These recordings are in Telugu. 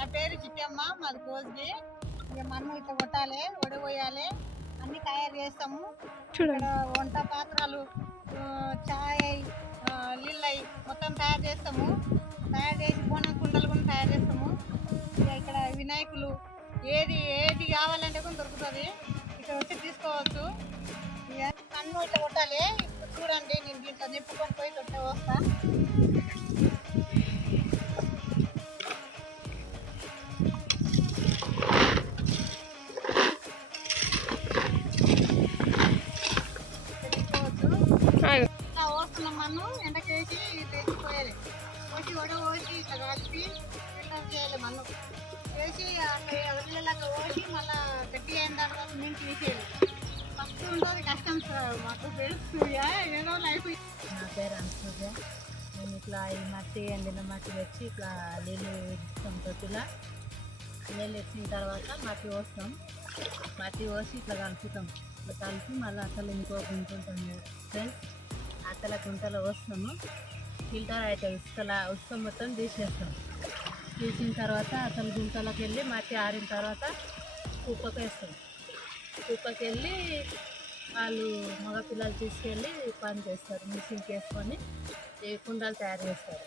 నా పేరు చిట్టమ్మ, మాది కోస్గి. ఇక మన్ను ఇట్లా కొట్టాలి, వడపోయాలి, అన్ని తయారు చేస్తాము. ఇక్కడ వంట పాత్రలు, చాయ్, నీళ్ళై మొత్తం తయారు చేస్తాము. తయారు చేసి బోనం కుండలు కూడా తయారు చేస్తాము. ఇక ఇక్కడ వినాయకులు ఏది ఏది కావాలంటే కూడా దొరుకుతుంది, ఇక్కడ వచ్చి తీసుకోవచ్చు. ఇక మన్ను ఇట్లా కొట్టాలి. ఇప్పుడు చూడండి, నేను దీంట్లో నింపుకొని పోయి తొట్టే వస్తా. ఇట్లా పోస్తున్నాం, మన్ను ఎండకేసి తెచ్చిపోయాలి. పోసి పోసి ఇట్లా కలిపి ఫిల్టర్ చేయాలి. మన్ను వేసి నీళ్ళలాగా పోసి మళ్ళీ గట్టి అయిన తర్వాత నేను తీసేయాలి. ఫస్ట్ ఉంటుంది కష్టం సార్, మాకు తెలుసు. ఏదో లైఫ్. నా పేరు అనుసూయ. మేము ఇట్లా ఈ మట్టి ఎండిన మట్టి తెచ్చి ఇట్లా నీళ్ళు ఇస్తాం. తొట్టిలా నీళ్ళు ఇచ్చిన తర్వాత మట్టి పోస్తాం. మట్టి పోసి ఇట్లా కలుపుతాం. ఇట్లా కలిపి మళ్ళీ అసలు ఇంకో గుంట ఉంటుంది ఫ్రెండ్స్, అసలు గుంటలో వస్తాము. ఫిల్టర్ అవుతుంది. ఉసుక మొత్తం తీసేస్తాం. తీసిన తర్వాత అసలు గుంటలోకి వెళ్ళి మట్టి ఆరిన తర్వాత కుప్పకి వేస్తాం. కుప్పకి వెళ్ళి వాళ్ళు మగపిల్లలు తీసుకెళ్ళి పని చేస్తారు. మిషన్కి వేసుకొని ఈ కుండలు తయారు చేస్తారు.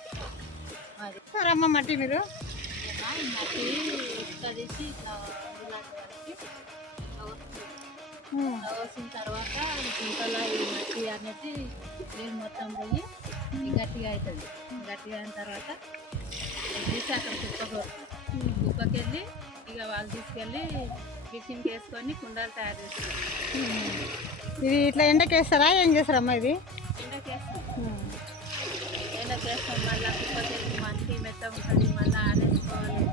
అది అమ్మ మట్టి మీరు మట్టి ఇట్లా తీసి ఇట్లా వచ్చిన తర్వాత కుంటలో ఈ మట్టి అనేది నీళ్ళు మొత్తం పోయి గట్టిగా అవుతుంది. గట్టిగా అయిన తర్వాత తీసి అక్కడ కుప్పకి వెళ్ళి ఇక వాళ్ళు తీసుకెళ్ళి మిషన్కి వేసుకొని కుండలు తయారు చేస్తారు. ఇది ఇట్లా ఎండకేస్తారా, ఏం చేస్తారమ్మా ఇది? ఎండకేస్తాం. ఎండకేస్తాం. మళ్ళీ కుప్పకి వెళ్ళి మట్టి మెత్త ఉంటుంది, మళ్ళీ ఆరేసుకోవాలి.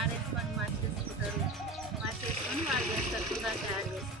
ఆరేసుకొని మట్టి వేసుకుంటారు. మట్టి వేసుకొని వాళ్ళు చేస్తారు, కుండలు తయారు చేస్తారు.